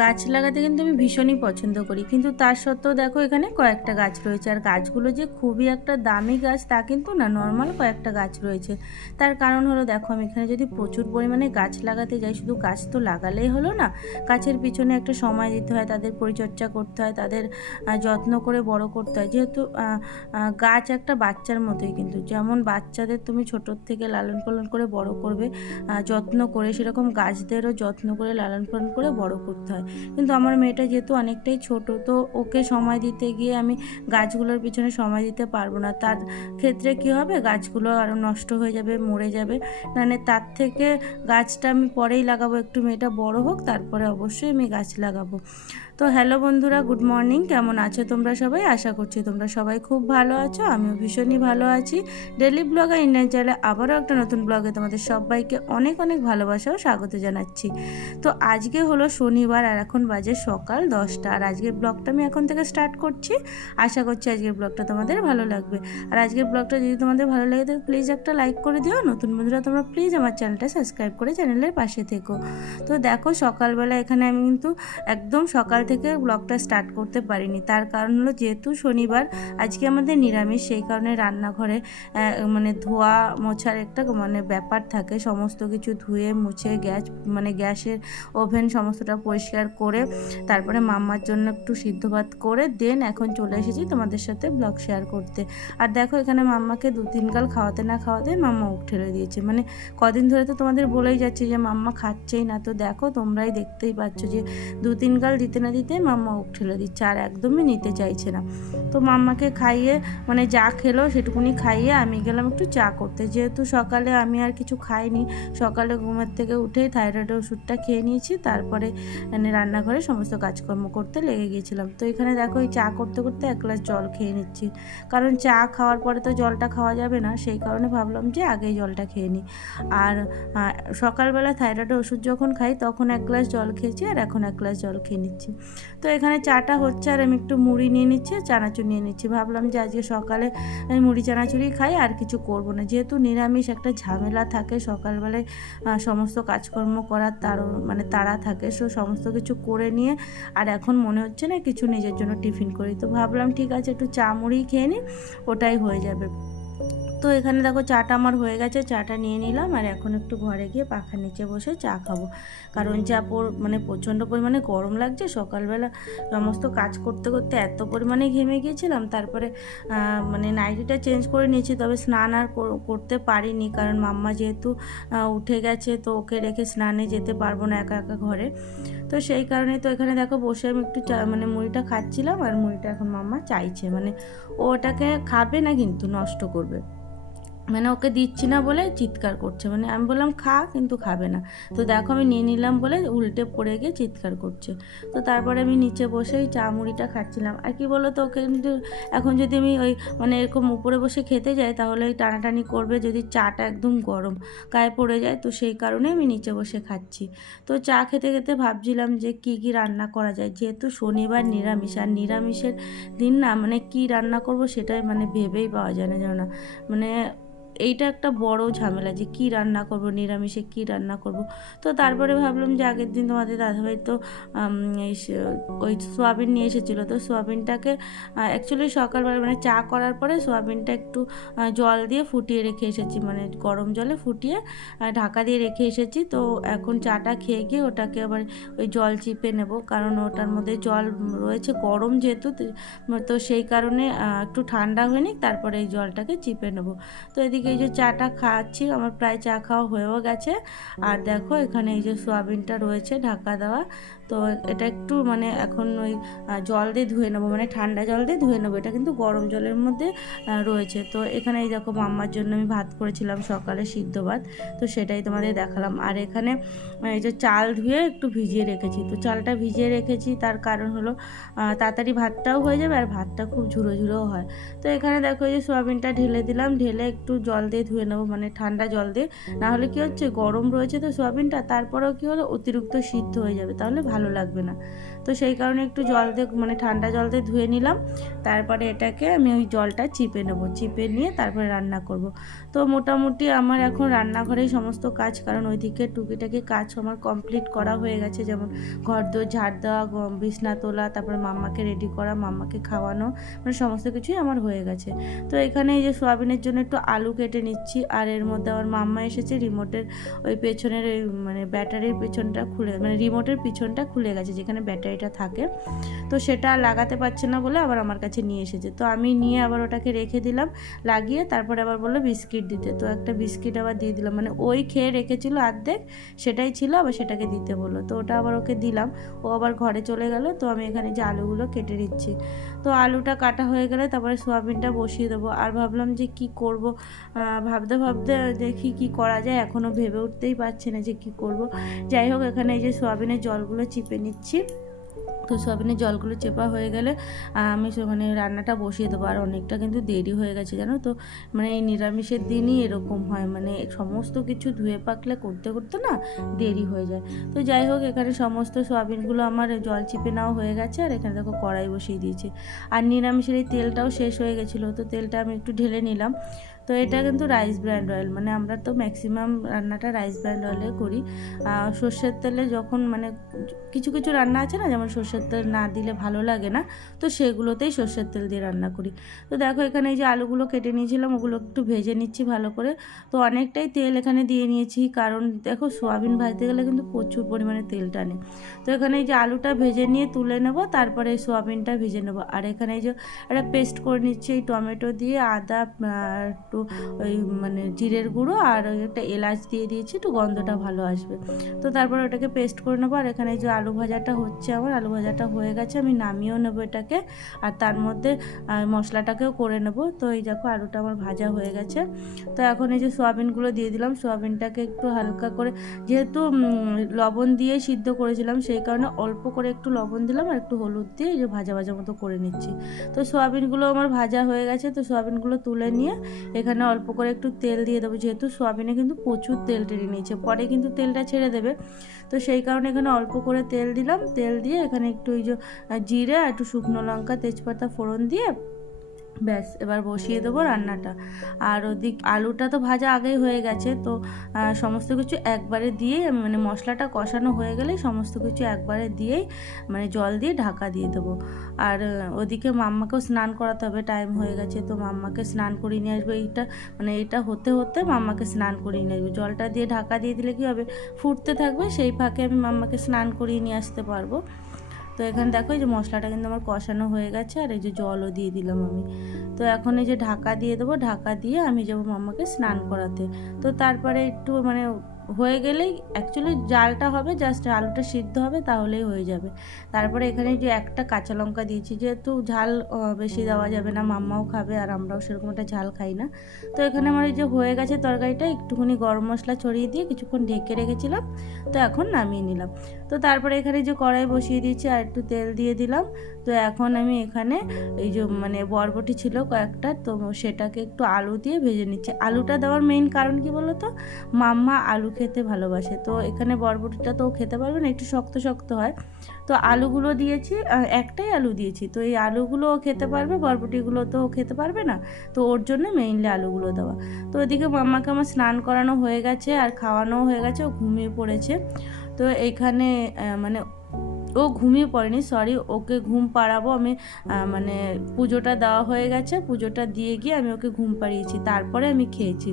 গাছ লাগাতে কিন্তু আমি ভীষণই পছন্দ করি। কিন্তু তার সত্ত্বেও দেখো এখানে কয়েকটা গাছ রয়েছে। আর গাছগুলো যে খুবই একটা দামি গাছ, তা কিন্তু না নর্মাল কয়েকটা গাছ রয়েছে। তার কারণ হলো, দেখো আমি এখানে যদি প্রচুর পরিমাণে গাছ লাগাতে যাই, শুধু গাছ তো লাগালেই হলো না, গাছের পিছনে একটা সময় দিতে হয়, তাদের পরিচর্যা করতে হয়, তাদের যত্ন করে বড় করতে হয়। যেহেতু গাছ একটা বাচ্চার মতোই কিন্তু। যেমন বাচ্চাদের তুমি ছোটোর থেকে লালন পালন করে বড় করবে যত্ন করে, সেরকম গাছদেরও যত্ন করে লালন পালন করে বড় করতে হয়। কিন্তু আমার মেয়েটা যেহেতু অনেকটাই ছোট, তো ওকে সময় দিতে গিয়ে আমি গাছগুলোর পিছনে সময় দিতে পারব না। তার ক্ষেত্রে কি হবে? গাছগুলো আরও নষ্ট হয়ে যাবে, মরে যাবে। মানে তার থেকে গাছটা আমি পরেই লাগাবো, একটু মেয়েটা বড় হোক, তারপরে অবশ্যই আমি গাছ লাগাবো। তো হ্যালো বন্ধুরা, গুড মর্নিং, কেমন আছো তোমরা সবাই? আশা করছি তোমরা সবাই খুব ভালো আছো, আমিও ভীষণই ভালো আছি। ডেলি ব্লগার ইন্ডিয়ান চ্যানেলে আবারও একটা নতুন ব্লগে তোমাদের সবাইকে অনেক অনেক ভালোবাসা ও স্বাগত জানাচ্ছি। তো আজকে হলো শনিবার। আর এখন বাজে সকাল দশটা। আর আজকের ব্লগটা আমি এখন থেকে স্টার্ট করছি। আশা করছি আজকের ব্লগটা তোমাদের ভালো লাগবে। আর আজকের ব্লগটা যদি তোমাদের ভালো লাগে তো প্লিজ একটা লাইক করে দিও। নতুন বন্ধুরা, তোমরা প্লিজ আমার চ্যানেলটা সাবস্ক্রাইব করে চ্যানেলের পাশে থেকো। তো দেখো, সকালবেলা এখানে আমি কিন্তু একদম সকাল থেকে ব্লগটা স্টার্ট করতে পারিনি। তার কারণ হলো, যেহেতু শনিবার, আজকে আমাদের নিরামিষ, সেই কারণে রান্নাঘরে মানে ধোয়া মোছার একটা মানে ব্যাপার থাকে। সমস্ত কিছু ধুয়ে, মুছে, গ্যাস মানে গ্যাসের ওভেন, সমস্তটা পরিষ্কার করে তারপরে মাম্মার জন্য একটু সিদ্ধ ভাত করে দেন, এখন চলে এসেছি তোমাদের সাথে ব্লগ শেয়ার করতে। আর দেখো এখানে মাম্মাকে দু তিন গাল খাওয়াতে না খাওয়াতে মাম্মা উঠ ঠেলে দিয়েছে। মানে কদিন ধরে তো তোমাদের বলেই যাচ্ছে যে মাম্মা খাচ্ছেই না। তো দেখো তোমরাই দেখতেই পাচ্ছ যে দু তিন গাল দিতে না দিতে মাম্মা উঠ ঠেলে দিচ্ছে আর একদমই নিতে চাইছে না। তো মাম্মাকে খাইয়ে মানে যা খেলো সেটুকুনি খাইয়ে আমি গেলাম একটু চা করতে। যেহেতু সকালে আমি আর কিছু খাইনি, সকালে ঘুমের থেকে উঠেই থাইরয়েড ওষুধটা খেয়ে নিয়েছি। তারপরে মানে রান্নাঘরে সমস্ত কাজকর্ম করতে লেগে গিয়েছিলাম। তো এখানে দেখো এই চা করতে করতে এক গ্লাস জল খেয়ে নিচ্ছি। কারণ চা খাওয়ার পরে তো জলটা খাওয়া যাবে না, সেই কারণে ভাবলাম যে আগেই জলটা খেয়ে নিই। আর সকালবেলা থাইরয়েডের ওষুধ যখন খাই তখন এক গ্লাস জল খেয়েছি আর এখন এক গ্লাস জল খেয়ে নিচ্ছি। তো এখানে চাটা হচ্ছে আর আমি একটু মুড়ি নিয়ে নিচ্ছি আর চানাচুর নিয়ে নিচ্ছি। ভাবলাম যে আজকে সকালে আমি মুড়ি চানাচুরি খাই, আর কিছু করব না। যেহেতু নিরামিষ একটা ঝামেলা থাকে সকালবেলায় সমস্ত কাজকর্ম করার তার মানে তাড়া থাকে, সো সমস্ত কিছু করে নিয়ে আর এখন মনে হচ্ছে না কিছু নিজের জন্য টিফিন করি। তো ভাবলাম ঠিক আছে একটু চা মুড়ি খেয়ে নিই ওটাই হয়ে যাবে। তো এখানে দেখো চাটা আমার হয়ে গেছে, চাটা নিয়ে নিলাম আর এখন একটু ঘরে গিয়ে পাখার নিচে বসে চা খাব। কারণ চা পর মানে প্রচণ্ড পরিমাণে গরম লাগছে, সকালবেলা সমস্ত কাজ করতে করতে এত পরিমাণে ঘেমে গিয়েছিলাম, তারপরে মানে নাইটিটা চেঞ্জ করে নিয়েছি, তবে স্নান আর কর- করতে পারিনি। কারণ মাম্মা যেহেতু উঠে গেছে, তো ওকে রেখে স্নানে যেতে পারব না একা একা ঘরে। তো সেই কারণে তো এখানে দেখো বসে আমি একটু চা মানে মুড়িটা খাচ্ছিলাম, আর মুড়িটা এখন মাম্মা চাইছে। মানে ও ওটাকে খাবে না কিন্তু নষ্ট করবে। মানে ওকে দিচ্ছি না বলে চিৎকার করছে। মানে আমি বললাম, খা, কিন্তু খাবে না। তো দেখো আমি নিয়ে নিলাম বলে উল্টে পড়ে গিয়ে চিৎকার করছে। তো তারপরে আমি নিচে বসেই চা মুড়িটা খাচ্ছিলাম। আর কি বলো তো ওকে কিন্তু এখন যদি আমি ওই মানে এরকম উপরে বসে খেতে যাই, তাহলে ওই টানাটানি করবে যদি চাটা একদম গরম গায়ে পড়ে যায়। তো সেই কারণে আমি নিচে বসে খাচ্ছি। তো চা খেতে খেতে ভাবছিলাম যে কি কি রান্না করা যায়। যেহেতু শনিবার নিরামিষ, আর নিরামিষের দিন না মানে কি রান্না করব সেটাই মানে ভেবেই পাওয়া যায় না, জানো না। মানে এইটা একটা বড় ঝামেলা যে কি রান্না করব, নিরামিষে কি রান্না করব। তো তারপরে ভাবলাম যে আগের দিন তোমাদের দাদাভাই তো ওই সোয়াবিন নিয়ে এসেছিল। তো সোয়াবিনটাকে অ্যাকচুয়ালি সকালবেলা মানে চা করার পরে সোয়াবিনটা একটু জল দিয়ে ফুটিয়ে রেখে এসেছি। মানে গরম জলে ফুটিয়ে ঢাকা দিয়ে রেখে এসেছি। তো এখন চাটা খেয়ে গিয়ে ওটাকে আবার ওই জল চিপে নেব। কারণ ওটার মধ্যে জল রয়েছে গরম যেহেতু, তো সেই কারণে একটু ঠান্ডা হয়নি, তারপরে এই জলটাকে চিপে নেব। তো এদিকে এই যে চাটা খাচ্ছি, আমার প্রায় চা খাওয়া হয়েও গেছে। আর দেখো, এখানে এই যে সোয়াবিনটা রয়েছে ঢাকা দেওয়া। তো এটা একটু মানে এখন ওই জল দিয়ে ধুয়ে নেব মানে ঠান্ডা জল দিয়ে ধুয়ে নেব, এটা কিন্তু গরম জলের মধ্যে রয়েছে। তো এখানে এই দেখো মাম্মার জন্য আমি ভাত করেছিলাম সকালে সিদ্ধ ভাত, তো সেটাই তোমাদের দেখালাম। আর এখানে এই যে চাল ধুয়ে একটু ভিজিয়ে রেখেছি। তো চালটা ভিজিয়ে রেখেছি, তার কারণ হলো তাড়াতাড়ি ভাতটাও হয়ে যাবে আর ভাতটা খুব ঝুড়ো ঝুড়োও হয়। তো এখানে দেখো এই যে সোয়াবিনটা ঢেলে দিলাম, ঢেলে একটু জল দিয়ে ধুয়ে নেব মানে ঠান্ডা জল দিয়ে। না হলে কি হচ্ছে, গরম রয়েছে তো সোয়াবিনটা, তারপরেও কি হলো, অতিরিক্ত সিদ্ধ হয়ে যাবে। তাহলে ভালো লাগবে না। তো সেই কারণে একটু জল দিয়ে মানে ঠান্ডা জল দিয়ে ধুয়ে নিলাম। তারপরে এটাকে আমি ওই জলটা চিপে নেব। চিপে নিয়ে তারপরে রান্না করব। তো মোটামুটি আমার এখন রান্নাঘরেই সমস্ত কাজ, কারণ ওইদিকে টুকিটাকি কাজ আমার কমপ্লিট করা হয়ে গেছে। যেমন ঘর দোর ঝাড় দেওয়া বিছনা তোলা, তারপরে মাম্মাকে রেডি করা, মাম্মাকে খাওয়ানো মানে সমস্ত কিছুই আমার হয়ে গেছে। তো এখানে এই যে সোয়াবিনের জন্য একটু আলু কেটে নিচ্ছি, আর এর মধ্যে আমার মাম্মা এসেছে রিমোটের ওই পেছনের ওই মানে ব্যাটারির পেছনটা খুলে মানে রিমোটের পিছনটা খুলে গেছে, যেখানে ব্যাটারিটা থাকে। তো সেটা লাগাতে পারছে না বলে আবার আমার কাছে নিয়ে এসেছে। তো আমি নিয়ে আবার ওটাকে রেখে দিলাম, লাগিয়ে তারপরে আবার বলল বিস্কিট দিতে। তো একটা বিস্কিট আবার দিয়ে দিলাম। মানে ওই খেয়ে রেখেছিল অর্ধেক, সেটাই ছিল, আবার সেটাকে দিতে বলল। তো ওটা আবার ওকে দিলাম। ও আবার ঘরে চলে গেল। তো আমি এখানে যে আলুগুলো কেটে দিচ্ছি তো আলুটা কাটা হয়ে গেলে তারপরে সোয়াবিনটা বসিয়ে দেবো। আর ভাবলাম যে কি করব? ভাবতে ভাবতে দেখি কি করা যায়। এখনও ভেবে উঠতেই পারছি না যে কি করব। যাই হোক, এখানে এই যে সোয়াবিনের জলগুলো চিপে নিচ্ছি। তো সোয়াবিনের জলগুলো চেপা হয়ে গেলে আমি মানে রান্নাটা বসিয়ে দেবো। আর অনেকটা কিন্তু দেরি হয়ে গেছে, জানো তো? মানে এই নিরামিষের দিনই এরকম হয়। মানে সমস্ত কিছু ধুয়ে পাকলে করতে করতে না দেরি হয়ে যায়। তো যাই হোক, এখানে সমস্ত সোয়াবিনগুলো আমার জল চিপে নেওয়া হয়ে গেছে। আর এখানে দেখো কড়াই বসিয়ে দিয়েছি। আর নিরামিষের এই তেলটাও শেষ হয়ে গেছিল। তো তেলটা আমি একটু ঢেলে নিলাম। তো এটা কিন্তু রাইস ব্র্যান্ড অয়েল মানে আমরা তো ম্যাক্সিমাম রান্নাটা রাইস ব্র্যান্ড অয়েলে করি। সর্ষের তেলে যখন মানে কিছু কিছু রান্না আছে না, যেমন সর্ষের তেল না দিলে ভালো লাগে না, তো সেগুলোতেই সর্ষের তেল দিয়ে রান্না করি। তো দেখো এখানে এই যে আলুগুলো কেটে নিয়েছিলাম, ওগুলো একটু ভেজে নিচ্ছি ভালো করে। তো অনেকটাই তেল এখানে দিয়ে নিয়েছি, কারণ দেখো সোয়াবিন ভাজতে গেলে কিন্তু প্রচুর পরিমাণে তেল টানে। তো এখানে এই যে আলুটা ভেজে নিয়ে তুলে নেব, তারপরে এই সোয়াবিনটা ভেজে নেব। আর এখানে এই যে একটা পেস্ট করে নিচ্ছি, এই টমেটো দিয়ে আদা ওই মানে জিরের গুঁড়ো আর ওই একটা এলাচ দিয়ে দিয়েছি, একটু গন্ধটা ভালো আসবে। তো তারপর ওটাকে পেস্ট করে নেব। আর এখানে যে আলু ভাজাটা হচ্ছে আমার, আলু ভাজাটা হয়ে গেছে, আমি নামিয়েও নেব এটাকে। আর তার মধ্যে মশলাটাকেও করে নেব। তো এই দেখো আলুটা আমার ভাজা হয়ে গেছে। তো এখন এই যে সোয়াবিনগুলো দিয়ে দিলাম, সোয়াবিনটাকে একটু হালকা করে, যেহেতু লবণ দিয়ে সিদ্ধ করেছিলাম, সেই কারণে অল্প করে একটু লবণ দিলাম আর একটু হলুদ দিয়ে যে ভাজা ভাজা মতো করে নিচ্ছি। তো সোয়াবিনগুলো আমার ভাজা হয়ে গেছে, তো সোয়াবিনগুলো তুলে নিয়ে এখানে অল্প করে একটু তেল দিয়ে দেবো, যেহেতু সোয়াবিনে কিন্তু প্রচুর তেল টেনে নিয়েছে। পরে কিন্তু তেলটা ছেড়ে দেবে। তো সেই কারণে এখানে অল্প করে তেল দিলাম। তেল দিয়ে এখানে একটু ওই যে জিরে আর একটু শুকনো লঙ্কা, তেজপাতা ফোড়ন দিয়ে ব্যাস, এবার বসিয়ে দেবো রান্নাটা। আর ওদিক আলুটা তো ভাজা আগেই হয়ে গেছে, তো সমস্ত কিছু একবারে দিয়ে মানে মশলাটা কষানো হয়ে গেলে সমস্ত কিছু একবারে দিয়েই মানে জল দিয়ে ঢাকা দিয়ে দেবো। আর ওদিকে মাম্মাকেও স্নান করাতে হবে টাইম হয়ে গেছে, তো মাম্মাকে স্নান করিয়ে নিয়ে আসব। এইটা মানে এটা হতে হতে মাম্মাকে স্নান করিয়ে নিয়ে আসব। জলটা দিয়ে ঢাকা দিয়ে দিলে কী হবে? ফুটতে থাকবে, সেই ফাঁকে আমি মাম্মাকে স্নান করিয়ে নিয়ে আসতে পারব। তো এখানে দেখো এই যে মশলাটা কিন্তু আমার কষানো হয়ে গেছে, আর এই যে জলও দিয়ে দিলাম আমি। তো এখন এই যে ঢাকা দিয়ে দেবো, ঢাকা দিয়ে আমি যাব মামাকে স্নান করাতে। তো তারপরে একটু মানে হয়ে গেলেই অ্যাকচুয়ালি জালটা হবে জাস্ট আলুটা সিদ্ধ হবে, তাহলেই হয়ে যাবে। তারপরে এখানে যে একটা কাঁচা লঙ্কা দিয়েছি, যেহেতু ঝাল বেশি দেওয়া যাবে না, মাম্মাও খাবে, আর আমরাও সেরকম একটা ঝাল খাই না। তো এখানে আমার এই যে হয়ে গেছে তরকারিটা, একটুখানি গরম মশলা ছড়িয়ে দিয়ে কিছুক্ষণ ঢেকে রেখেছিলাম, তো এখন নামিয়ে নিলাম। তো তারপরে এখানে যে কড়াই বসিয়ে দিয়েছি, আর একটু তেল দিয়ে দিলাম। তো এখন আমি এখানে এই যে মানে বরবটি ছিল কয়েকটা, তো সেটাকে একটু আলু দিয়ে ভেজে নিচ্ছি। আলুটা দেওয়ার মেইন কারণ কি বলো তো মাম্মা আলু খেতে ভালোবাসে। তো এখানে বরবটিটা তো খেতে পারবে না একটু শক্ত শক্ত হয়। তো আলুগুলো দিয়েছি একটাই আলু দিয়েছি। তো এই আলুগুলো খেতে পারবে বরবটিগুলো তো খেতে পারবে না। তো ওর জন্য মেইনলি আলুগুলো দেওয়া। তো ওইদিকে মাম্মাকে আমার স্নান করানো হয়ে গেছে আর খাওয়ানোও হয়ে গেছে ও ঘুমিয়ে পড়েছে। তো এইখানে আহ, মানে ও ঘুমিয়ে পড়েনি সরি ওকে ঘুম পাড়াবো আমি মানে পুজোটা দেওয়া হয়ে গেছে। পুজোটা দিয়ে গিয়ে আমি ওকে ঘুম পাড়িয়েছি তারপরে আমি খেয়েছি।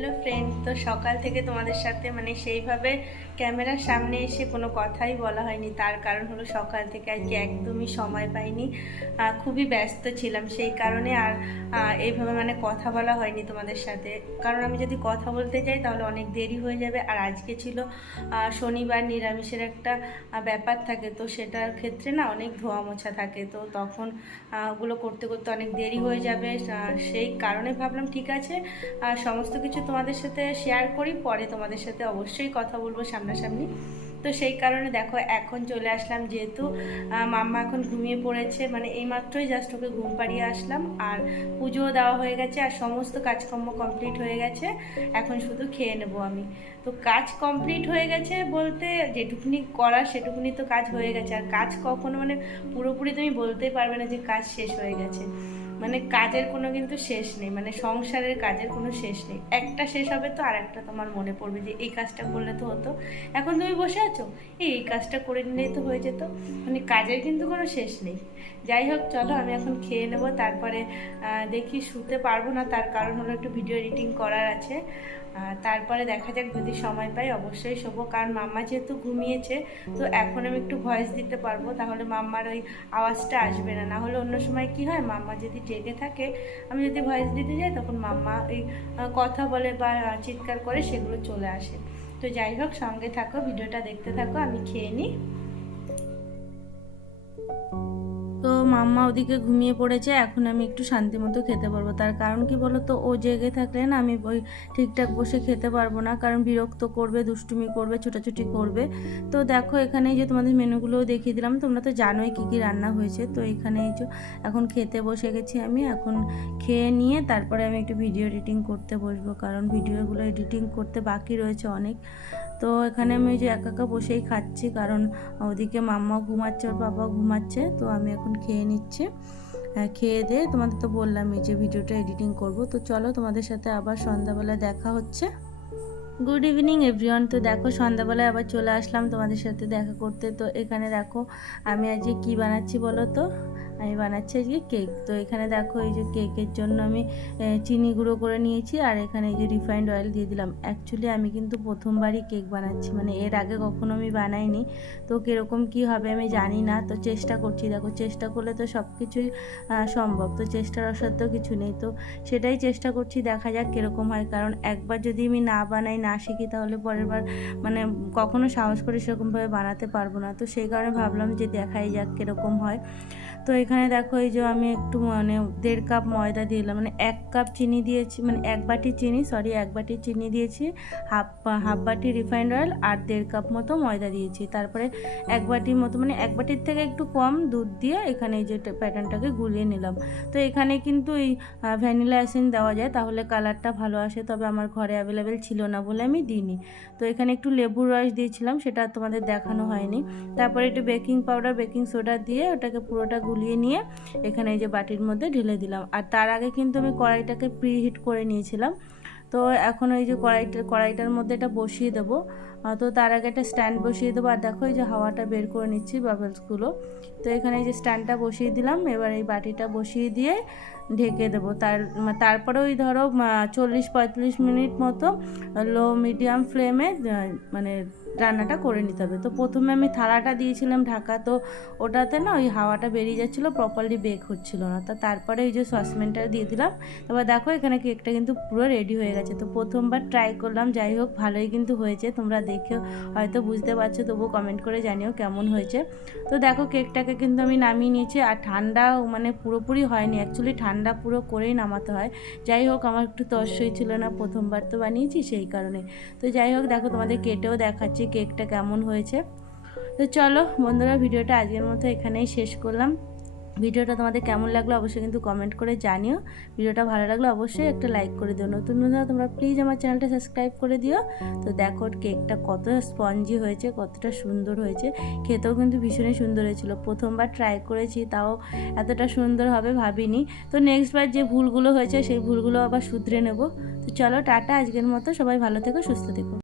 হ্যালো ফ্রেন্ড তো সকাল থেকে তোমাদের সাথে মানে সেইভাবে ক্যামেরার সামনে এসে কোনো কথাই বলা হয়নি। তার কারণ হলো সকাল থেকে আজকে একদমই সময় পাইনি। খুবই ব্যস্ত ছিলাম সেই কারণে আর এইভাবে মানে কথা বলা হয়নি তোমাদের সাথে। কারণ আমি যদি কথা বলতে যাই তাহলে অনেক দেরি হয়ে যাবে। আর আজকে ছিল শনিবার নিরামিষের একটা ব্যাপার থাকে। তো সেটার ক্ষেত্রে না অনেক ধোয়া মোছা থাকে। তো তখন ওগুলো করতে করতে অনেক দেরি হয়ে যাবে। সেই কারণে ভাবলাম ঠিক আছে সমস্ত কিছু তোমাদের সাথে শেয়ার করি। পরে তোমাদের সাথে অবশ্যই কথা বলব সামনাসামনি। তো সেই কারণে দেখো, এখন চলে আসলাম যেহেতু মাম্মা এখন ঘুমিয়ে পড়েছে মানে এইমাত্রই জাস্ট ওকে ঘুম পাড়িয়ে আসলাম। আর পুজোও দেওয়া হয়ে গেছে, আর সমস্ত কাজকর্ম কমপ্লিট হয়ে গেছে। এখন শুধু খেয়ে নেব আমি। তো কাজ কমপ্লিট হয়ে গেছে বলতে যেটুকুনি করার সেটুকুনি তো কাজ হয়ে গেছে। আর কাজ কখনো মানে পুরোপুরি তুমি বলতেই পারবে না যে কাজ শেষ হয়ে গেছে। মানে কাজের কোনো কিন্তু শেষ নেই মানে সংসারের কাজের কোনো শেষ নেই। একটা শেষ হবে তো আর একটা তোমার মনে পড়বে যে এই কাজটা করলে তো হতো। এখন তুমি বসে আছো? এই এই কাজটা করে নিলেই তো হয়ে যেত। মানে কাজের কিন্তু কোনো শেষ নেই। যাই হোক, চলো আমি এখন খেয়ে নেব, তারপরে দেখি শুতে পারব না, তার কারণ হলো একটু ভিডিও এডিটিং করার আছে। তারপরে দেখা যাক যদি সময় পাই, অবশ্যই শোবো। কারণ মাম্মা যেহেতু ঘুমিয়েছে, তো এখন আমি একটু ভয়েস দিতে পারব। তাহলে মাম্মার ওই আওয়াজটা আসবে না। না হলে অন্য সময় কি হয়, মাম্মা যদি জেগে থাকে, আমি যদি ভয়েস দিতে যাই, তখন মাম্মা ওই কথা বলে বা চিৎকার করে সেগুলো চলে আসে। তো যাই হোক, সঙ্গে থাকো, ভিডিওটা দেখতে থাকো, আমি খেয়ে নিই। তো মাম্মা ওদিকে ঘুমিয়ে পড়েছে, এখন আমি একটু শান্তি মতো খেতে পারব। তার কারণ কি বলো তো ও জেগে থাকলে না আমি ওই ঠিকঠাক বসে খেতে পারব না, কারণ বিরক্ত করবে, দুষ্টুমি করবে, ছোটাছুটি করবে। তো দেখো এখানে যে তোমাদের মেনুগুলোও দেখিয়ে দিলাম, তোমরা তো জানোই কী কী রান্না হয়েছে। তো এখানে এই যে এখন খেতে বসে গেছি আমি, এখন খেয়ে নিয়ে তারপরে আমি একটু ভিডিও এডিটিং করতে বসবো, কারণ ভিডিওগুলো এডিটিং করতে বাকি রয়েছে অনেক। তো এখানে আমি ওই যে একা একা বসেই খাচ্ছি, কারণ ওদিকে মাম্মাও ঘুমাচ্ছে, ওর বাবাও ঘুমাচ্ছে, তো আমি এখন খেয়ে নিচ্ছি। খেয়ে দিয়ে তোমাদের তো বললামই যে ভিডিওটা এডিটিং করব, তো চলো তোমাদের সাথে আবার সন্ধ্যাবেলা দেখা হচ্ছে। গুড ইভিনিং এভরিওয়ান তো দেখো সন্ধ্যাবেলায় আবার চলে আসলাম তোমাদের সাথে দেখা করতে, তো এখানে দেখো আমি আজকে কি বানাচ্ছি বলো তো? আমি বানাচ্ছি আজকে কেক। তো এখানে দেখো এই যে কেকের জন্য আমি চিনি গুঁড়ো করে নিয়েছি আর এখানে এই যে রিফাইন্ড অয়েল দিয়ে দিলাম। অ্যাকচুয়ালি আমি কিন্তু প্রথমবারই কেক বানাচ্ছি মানে এর আগে কখনো আমি বানাইনি। তো কীরকম কি হবে আমি জানি না, তো চেষ্টা করছি। দেখো চেষ্টা করলে তো সব কিছুই সম্ভব। তো চেষ্টার অসাধ্য কিছু নেই। তো সেটাই চেষ্টা করছি, দেখা যাক কীরকম হয়। কারণ একবার যদি আমি না বানাই, না শিখি, তাহলে পরের বার মানে কখনো সাহস করে সেরকমভাবে বানাতে পারব না। তো সেই কারণে ভাবলাম যে দেখাই যাক কীরকম হয়। তো এখানে দেখো এই যে আমি একটু মানে দেড় কাপ ময়দা দিলাম। মানে এক কাপ চিনি দিয়েছি মানে এক বাটি চিনি সরি এক বাটি চিনি দিয়েছি, হাফ হাফ বাটি রিফাইন্ড অয়েল আর দেড় কাপ মতো ময়দা দিয়েছি। তারপরে এক বাটির মতো মানে এক বাটির থেকে একটু কম দুধ দিয়ে এখানে এই যে প্যাটার্নটাকে গুলিয়ে নিলাম। তো এখানে কিন্তু এই ভ্যানিলা এসেন্স দেওয়া যায়, তাহলে কালারটা ভালো আসে, তবে আমার ঘরে অ্যাভেলেবেল ছিল না বলে আমি দিইনি। তো এখানে একটু লেবুর রস দিয়েছিলাম, সেটা তোমাদের দেখানো হয়নি। তারপরে একটু বেকিং পাউডার বেকিং সোডা দিয়ে ওটাকে পুরোটা গুলিয়ে নিয়ে এখানে এই যে বাটির মধ্যে ঢেলে দিলাম। আর তার আগে কিন্তু আমি কড়াইটাকে প্রিহিট করে নিয়েছিলাম। তো এখন ওই যে কড়াইটা, কড়াইটার মধ্যে এটা বসিয়ে দেবো। তো তার আগে একটা স্ট্যান্ড বসিয়ে দেবো। আর দেখো এই যে হাওয়াটা বের করে নিচ্ছি বাবলসগুলো। তো এখানে এই যে স্ট্যান্ডটা বসিয়ে দিলাম। এবার এই বাটিটা বসিয়ে দিয়ে ঢেকে দেবো। তার তারপরে ওই ধরো চল্লিশ পঁয়তাল্লিশ মিনিট মতো লো মিডিয়াম ফ্লেমে মানে রান্নাটা করে নিতে হবে। তো প্রথমে আমি থালাটা দিয়েছিলাম ঢাকা, তো ওটাতে না ওই হাওয়াটা বেরিয়ে যাচ্ছিল প্রপারলি বেক হচ্ছিল না। তো তারপরে ওই যে সসপ্যানটা দিয়ে দিলাম। তারপর দেখো এখানে কেকটা কিন্তু পুরো রেডি হয়ে গেছে। তো প্রথমবার ট্রাই করলাম, যাই হোক ভালোই কিন্তু হয়েছে। তোমরা দেখেও হয়তো বুঝতে পারছ, তবুও কমেন্ট করে জানিও কেমন হয়েছে। তো দেখো কেকটাকে কিন্তু আমি নামিয়ে নিয়েছি, আর ঠান্ডা মানে পুরোপুরি হয়নি। অ্যাকচুয়ালি ঠান্ডা পুরো করেই নামাতে হয়। যাই হোক, আমার একটু তস্যই ছিল না, প্রথমবার তো বানিয়েছি সেই কারণে। তো যাই হোক, দেখো তোমাদের কেটেও দেখাচ্ছি কেকটা কেমন হয়েছে। তো চলো বন্ধুরা, ভিডিওটা আজকের মতো এখানেই শেষ করলাম। ভিডিওটা তোমাদের কেমন লাগল অবশ্যই কিন্তু কমেন্ট করে জানিও। ভিডিওটা ভালো লাগল অবশ্যই একটা লাইক করে দিও। নতুন বন্ধুরা, তোমরা প্লিজ আমার চ্যানেলটা সাবস্ক্রাইব করে দিও। তো দেখো কেকটা কত স্পঞ্জি হয়েছে, কতটা সুন্দর হয়েছে। খেতেও কিন্তু ভীষণই সুন্দর হয়েছিল। প্রথমবার ট্রাই করেছি, তাও এতটা সুন্দর হবে ভাবিনি। তো নেক্সট বার যে ভুলগুলো হয়েছে, সেই ভুলগুলো আবার শুধরে নেব। তো চলো টাটা, আজকের মতো সবাই ভালো থেকো, সুস্থ থেকো।